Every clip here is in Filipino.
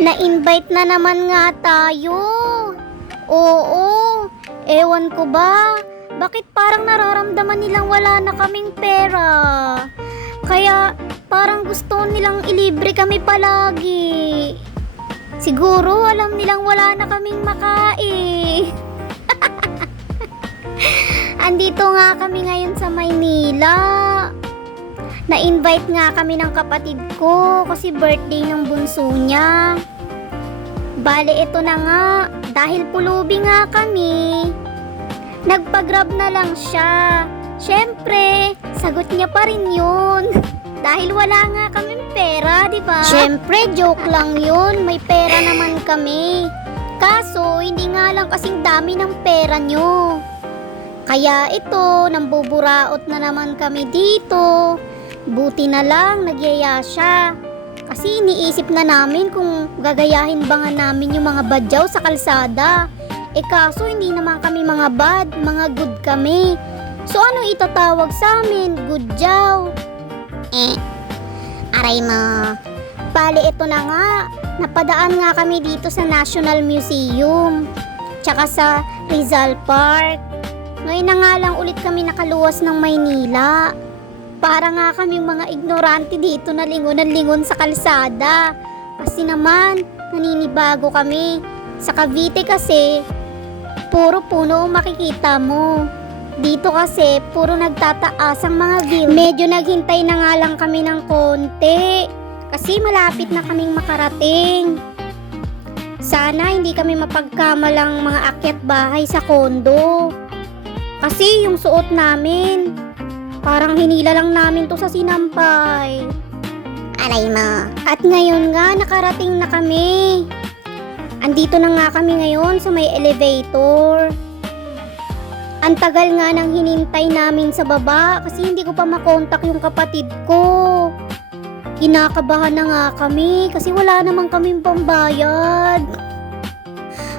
Na-invite na naman nga tayo. Oo, ewan ko ba? Bakit parang nararamdaman nilang wala na kaming pera? Kaya parang gusto nilang ilibre kami palagi. Siguro alam nilang wala na kaming makain. Andito nga kami ngayon sa Maynila. Na-invite nga kami ng kapatid ko kasi birthday ng bunso niya. Bale, ito na nga. Dahil pulubi nga kami, nagpa-grab na lang siya. Syempre, sagot niya pa rin yun. Dahil wala nga kaming pera, di ba? Syempre, joke lang yun. May pera naman kami. Kaso, hindi nga lang kasing dami ng pera nyo. Kaya ito, nambuburaot na naman kami dito. Buti na lang, nagyaya siya. Kasi iniisip na namin kung gagayahin ba nga namin yung mga badyaw sa kalsada. Kaso hindi naman kami mga bad, mga good kami. So ano itatawag sa amin? Goodjaw? Aray mo. Bale, ito na nga. Napadaan nga kami dito sa National Museum. Tsaka sa Rizal Park. Ngayon na nga lang ulit kami nakaluwas ng Maynila. Para nga kaming mga ignorante dito na lingon sa kalsada. Kasi naman, naninibago kami. Sa Cavite kasi, puro puno makikita mo. Dito kasi, puro nagtataas ang mga view. Medyo naghintay na nga lang kami ng konti. Kasi malapit na kaming makarating. Sana hindi kami mapagkamalang mga akyat bahay sa kondo. Kasi yung suot namin, parang hinila lang namin to sa sinampay. Aray mo. At ngayon nga, nakarating na kami. Andito na nga kami ngayon sa may elevator. Ang tagal nga nang hinintay namin sa baba kasi hindi ko pa makontak yung kapatid ko. Kinakabahan na nga kami kasi wala naman kaming pambayad.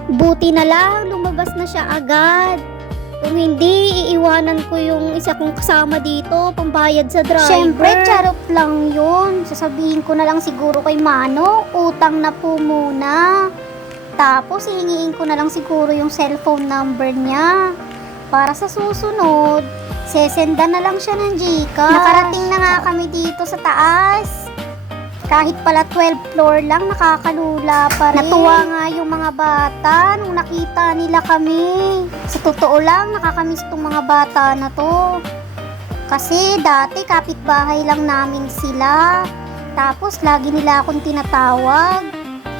Buti na lang, lumabas na siya agad. Kung hindi, iiwanan ko yung isa kong kasama dito, pambayad sa driver. Siyempre, charot lang yun. Sasabihin ko na lang siguro kay Mano, utang na po muna. Tapos, hihingiin ko na lang siguro yung cellphone number niya. Para sa susunod, sesenda na lang siya ng Gcash. Nakarating na nga kami dito sa taas. Kahit pala 12th floor lang, nakakalula pa rin. Natuwa nga yung mga bata nung nakita nila kami. Sa totoo lang, nakakamiss tong mga bata na to. Kasi dati kapitbahay lang namin sila. Tapos lagi nila akong tinatawag.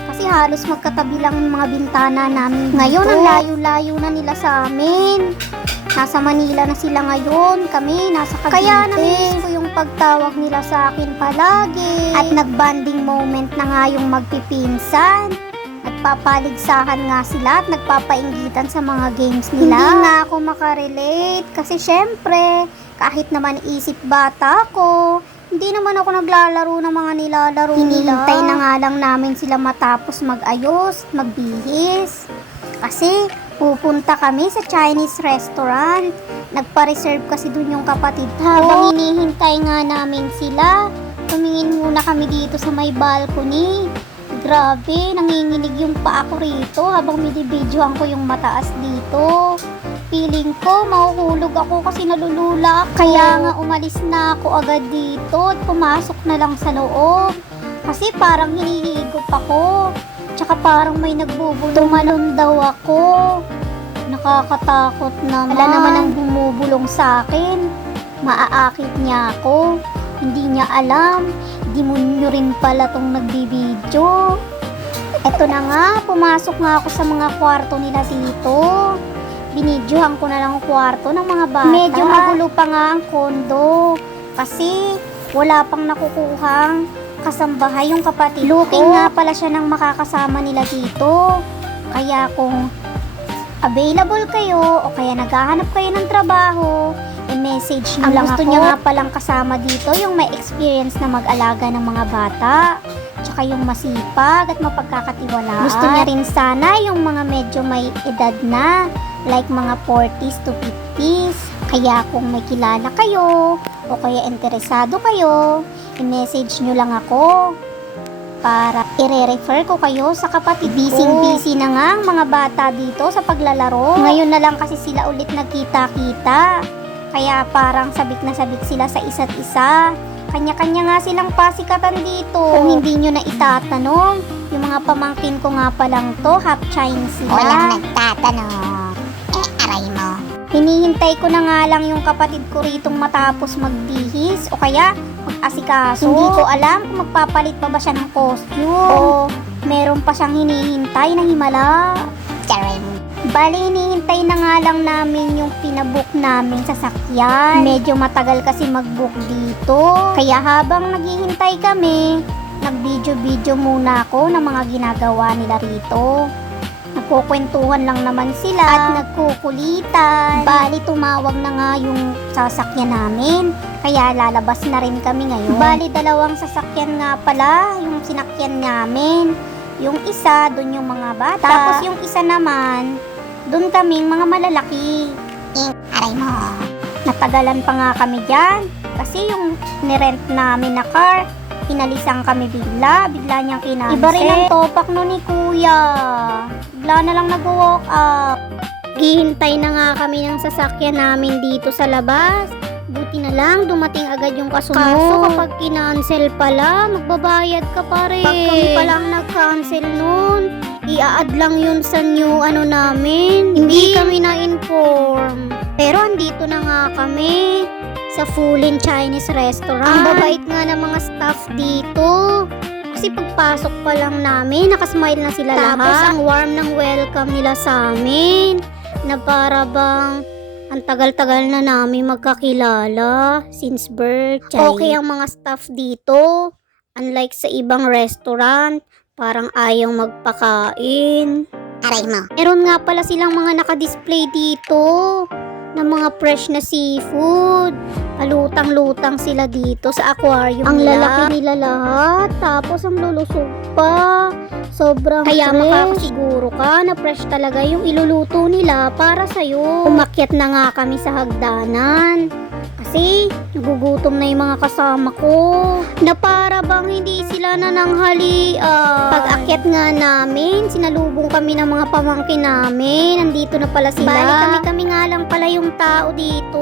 Kasi halos magkatabi lang yung mga bintana namin. Ngayon, ang layo-layo na nila sa amin. Nasa Manila na sila ngayon, kami nasa Cavite. Kaya namiss ko yung pagtawag nila sa akin palagi. At nag-bonding moment na nga yung magpipinsan. Nagpapaligsahan nga sila at nagpapainggitan sa mga games nila. Hindi nga ako makarelate kasi syempre, kahit naman isip bata ko, hindi naman ako naglalaro ng mga nilalaro nila. Hinihintay na nga lang namin sila matapos mag-ayos, magbihis. Kasi pupunta kami sa Chinese restaurant. Nagpa-reserve kasi dun yung kapatid ko. Habang hinihintay nga namin sila, tumingin muna kami dito sa may balcony. Grabe, nanginginig yung paa ko rito habang binibidyohan ko yung mataas dito. Feeling ko, mahuhulog ako kasi nalulula ako. Kaya nga umalis na ako agad dito at pumasok na lang sa loob. Kasi parang hinihigop ako. Tsaka parang may nagbubulong. Tumalon daw ako. Nakakatakot naman. Wala naman ang bumubulong sa akin. Maaakit niya ako. Hindi niya alam. Demonyo rin pala tong nagbibidyo. Eto na nga, pumasok nga ako sa mga kwarto nila dito. Binidyohan ko na lang ang kwarto ng mga bata. Medyo magulo pa nga ang kondo. Kasi wala pang nakukuhang kasambahay yung kapatid ko. Looking nga pala siya ng makakasama nila dito. Kaya kung available kayo o kaya naghahanap kayo ng trabaho, i-message nyo lang ako. Gusto niya nga palang kasama dito yung may experience na mag-alaga ng mga bata. Tsaka yung masipag at mapagkakatiwalaan. Gusto niya rin sana yung mga medyo may edad na, like mga 40s to 50s. Kaya kung may kilala kayo o kaya interesado kayo, i-message nyo lang ako. para ire-refer ko kayo sa kapatid ko. Busy na nga ang mga bata dito sa paglalaro. Ngayon na lang kasi sila ulit nagkita-kita. Kaya parang sabik na sabik sila sa isa't isa. Kanya-kanya nga silang pasikatan dito. Kung hindi nyo na itatanong, yung mga pamangkin ko nga palang to, half Chinese sila. Walang nagtatanong. Aray mo. Hinihintay ko na nga lang yung kapatid ko ritong matapos magbihis o kaya mag-asikaso. Hindi ko alam kung magpapalit pa ba siya ng costume o meron pa siyang hinihintay na himala. Charing. Bali, hinihintay na nga lang namin yung pinabook namin sasakyan. Medyo matagal kasi mag-book dito. Kaya habang naghihintay kami, nag-video-video muna ako ng mga ginagawa nila rito. Nagkukwentuhan lang naman sila at nagkukulitan. Bali, tumawag na nga yung sasakyan namin. Kaya lalabas na rin kami ngayon. Bali, dalawang sasakyan nga pala yung sinakyan namin. Yung isa, dun yung mga bata. Tapos yung isa naman, dun kaming mga malalaki. Aray mo. Natagalan pa nga kami dyan. Kasi yung nirent namin na car, inalisan kami bigla niyang kinansel. Iba rin ang topak no ni kuya. Bigla na lang nag-walk up. Gihintay na nga kami ng sasakyan namin dito sa labas. Buti na lang dumating agad yung kasunod. Kaso kapag kinansel pala, magbabayad ka pa rin. Pag kami pala ang nag-cancel nun, i-add lang yun sa new namin. Hindi kami na-inform. Pero andito na nga kami sa Fulin Chinese restaurant. Ang babait nga ng mga staff dito. Kasi pagpasok pa lang namin, nakasmile na sila lahat. Tapos ang warm ng welcome nila sa amin. Na para bang ang tagal-tagal na namin magkakilala since birth. Okay ang mga staff dito. Unlike sa ibang restaurant, parang ayaw magpakain. Aray mo. Meron nga pala silang mga nakadisplay dito ng mga fresh na seafood. Palutang-lutang sila dito sa aquarium Ang nila. lalaki nila lahat. Tapos ang lulusog pa. Sobrang kaya fresh. Kaya makakasiguro ka na fresh talaga yung iluluto nila para sa'yo. Umakyat na nga kami sa hagdanan. Kasi nagugutom na yung mga kasama ko. Na para bang hindi sila nananghalian. Pag-akyat nga namin, sinalubong kami ng mga pamangkin namin. Nandito na pala sila. Bali kami nga lang pala yung tao dito.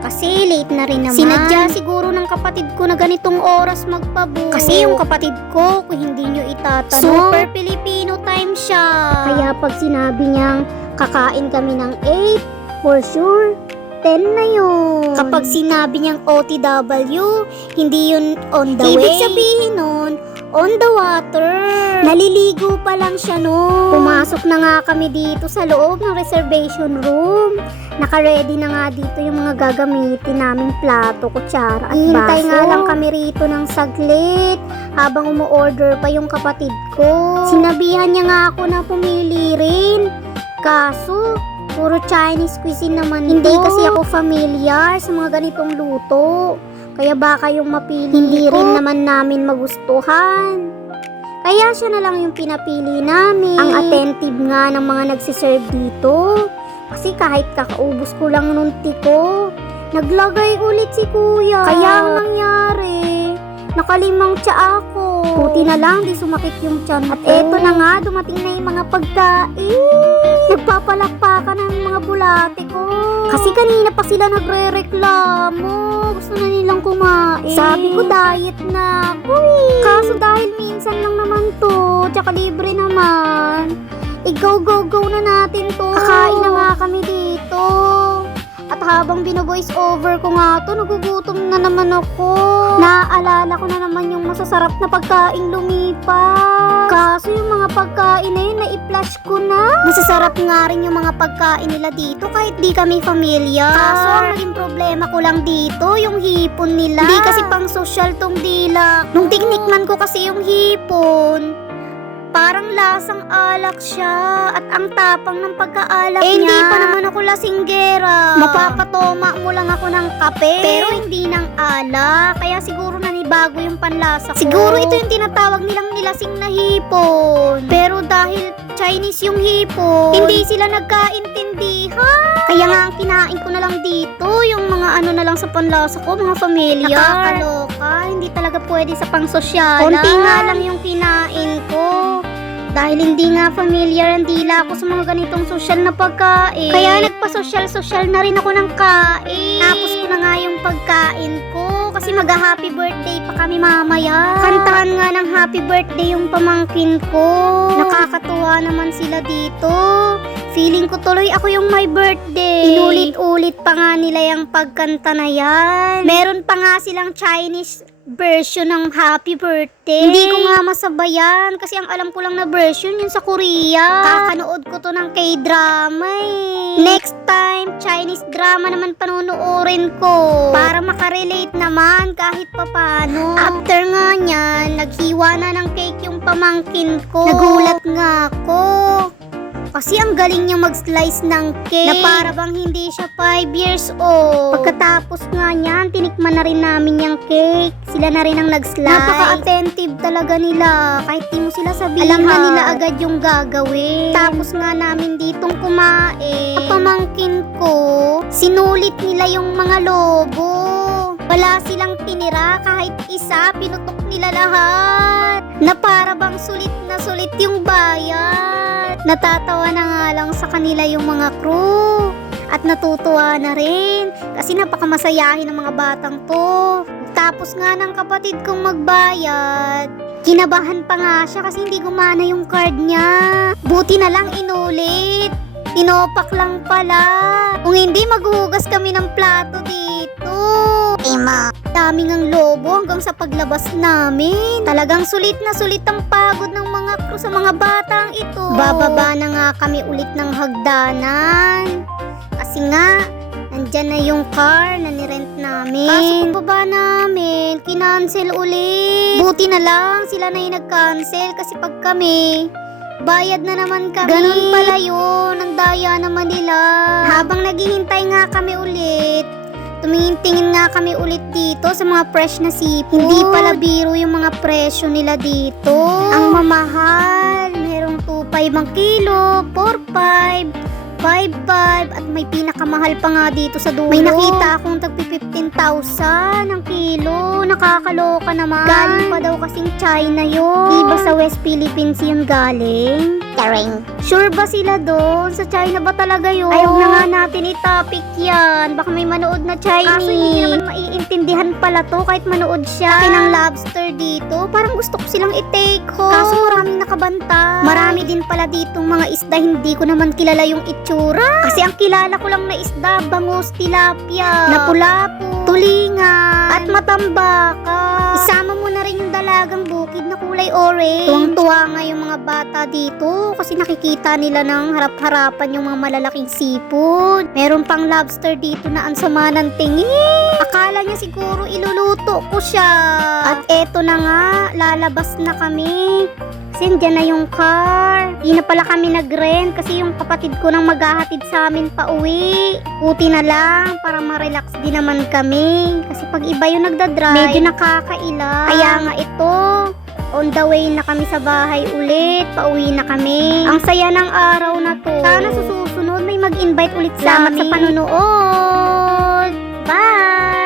Kasi late na rin naman. Sinadya siguro ng kapatid ko na ganitong oras magpabook. Kasi yung kapatid ko, kung hindi nyo itatanong, super Filipino time siya. Kaya pag sinabi niyang kakain kami ng 8, for sure, 10 na yun. Kapag sinabi niyang OTW, hindi yun on the way. Ibig sabihin nun, on the water. Naliligo pa lang siya nun. Pumasok na nga kami dito sa loob ng reservation room. Naka-ready na nga dito yung mga gagamitin naming plato, kutsara at baso. Hintay nga lang kami rito ng saglit habang umu-order pa yung kapatid ko. Sinabihan niya nga ako na pumili rin. Kaso, puro Chinese cuisine naman ito. Hindi kasi ako familiar sa mga ganitong luto. Kaya baka yung mapili hindi rin naman namin magustuhan. Kaya siya na lang yung pinapili namin. Ang attentive nga ng mga nagsiserve dito. Kasi kahit kakaubos ko lang nung tiko, naglagay ulit si kuya. Kaya ang nangyari, nakalimang tsa ako. Buti na lang di sumakit yung tiyan ko. At eto na nga, dumating na yung mga pagkain. Nagpapalakpakan ng mga bulate ko. Kasi kanina pa sila nagre-reklamo. Gusto na nilang kumain. Sabi ko diet na ako eh. Kaso dahil minsan lang naman to, tsaka libre naman, go na natin to. Kakain na nga kami dito. At habang bino-voice over ko nga to, nagugutom na naman ako. Naaalala ko na naman yung masasarap na pagkain lumipas. Kaso yung mga pagkain na yun, na-i-flash ko na. Masasarap nga rin yung mga pagkain nila dito kahit di kami familiar. Kaso ang naging problema ko lang dito, yung hipon nila. Hindi kasi pang social tong dila. Nung tiknikman ko kasi yung hipon, parang lasang alak siya at ang tapang ng pagkaalak niya. Hindi pa naman ako lasinggera. Mapapatoma mo lang ako ng kape. Pero hindi ng alak. Kaya siguro nanibago yung panlasa ko. Siguro ito yung tinatawag nilang nilasing na hipon. Pero dahil Chinese yung hipon. Hindi sila nagkaintindihan. Kaya nga ang kinain ko na lang dito, yung mga ano na lang sa panlasa ko, mga familiar. Nakakaloka, hindi talaga pwede sa pangsosyalan. Konti nga lang yung kinain ko. Dahil hindi nga familiar ang dila ako sa mga ganitong social na pagkain. Kaya nagpa-social na rin ako ng kain. Tapos ko na nga yung pagkain ko kasi mag-happy birthday pa kami mamaya. Kantahan nga ng happy birthday yung pamangkin ko. Nakakatuwa naman sila dito. Feeling ko tuloy ako yung my birthday. Inulit-ulit pa nga nila yung pagkanta na yan. Meron pa nga silang Chinese version ng happy birthday. Hindi ko nga masabayan kasi ang alam ko lang na version yun sa Korea. Kakanood ko to ng K-drama eh. Next time, Chinese drama naman panunuorin ko para makarelate naman kahit papano. After nga niyan, naghiwa na ng cake yung pamangkin ko. Nagulat nga ako. Kasi ang galing niya mag-slice ng cake na para bang hindi siya 5 years old. Pagkatapos nga niyan, tinikman na rin namin yung cake. Sila na rin ang nag-slice. Napaka-attentive talaga nila. Kahit di mo sila sabihin, alam na nila agad yung gagawin. Tapos nga namin ditong kumain. Ang pamangkin ko, sinulit nila yung mga lobo. Wala silang tinira kahit isa, pinutok nila lahat. Na para bang sulit na sulit yung bayad. Natatawa na nga lang sa kanila yung mga crew. At natutuwa na rin kasi napakamasayahin ng mga batang to. Tapos nga ng kapatid kong magbayad, kinabahan pa nga siya kasi hindi gumana yung card niya. Buti na lang inulit. Tinopak lang pala. Kung hindi, maghuhugas kami ng plato dito. Imo. Daming ang lobo hanggang sa paglabas namin. Talagang sulit na sulit ang pagod ng mga crew sa mga batang ito. Bababa na nga kami ulit ng hagdanan. Kasi nga, nandyan na yung car na nirent namin. Kaso pagbaba namin, kinancel ulit. Buti na lang sila na yung nag-cancel kasi pag kami, bayad na naman kami. Ganun pala yun, ang daya naman nila. Habang naghihintay nga kami ulit, tumingin-tingin nga kami ulit dito sa mga fresh na seafood. Hindi pala biro yung mga presyo nila dito. Ang mamahal, merong 2.5 ang kilo, 4.5, 5.5, at may pinakamahal pa nga dito sa dulo. May nakita akong tagpi 15,000 ang kilo. Nakakaloka naman. Galing pa daw kasing China yun. Diba sa West Philippines yun galing? Charing. Sure ba sila doon? Sa China ba talaga yun? Ayaw na nga natin i-topic yan. Baka may manood na Chinese. Kaso hindi naman maiintindihan pala to kahit manood siya. Laki ng lobster dito. Parang gusto ko silang i-take home. Kaso maraming nakabanta. Marami din pala ditong mga isda. Hindi ko naman kilala yung itsura. Kasi ang kilala ko lang na isda, bangus, tilapia, lapu-lapu, tulingan, at matambaka. Isama mo na rin yung dalagang bukid na kulay orange. Tuwang-tuwa nga yung mga bata dito kasi nakikita nila ng harap-harapan yung mga malalaking seafood. Meron pang lobster dito na ang sama ng tingin. Akala niya siguro iluluto ko siya. At eto na nga, lalabas na kami. Kasi andyan na yung car. Di na pala kami nag-rent kasi yung kapatid ko nang maghahatid sa amin pa uwi. Buti na lang para ma-relax din naman kami. Kasi pag iba yung nagdadrive, medyo nakakaila. Kaya nga ito, on the way na kami sa bahay ulit. Pauwi na kami. Ang saya ng araw na to. Sana sa susunod may mag-invite ulit sa amin. Salamat sa panunood. Bye!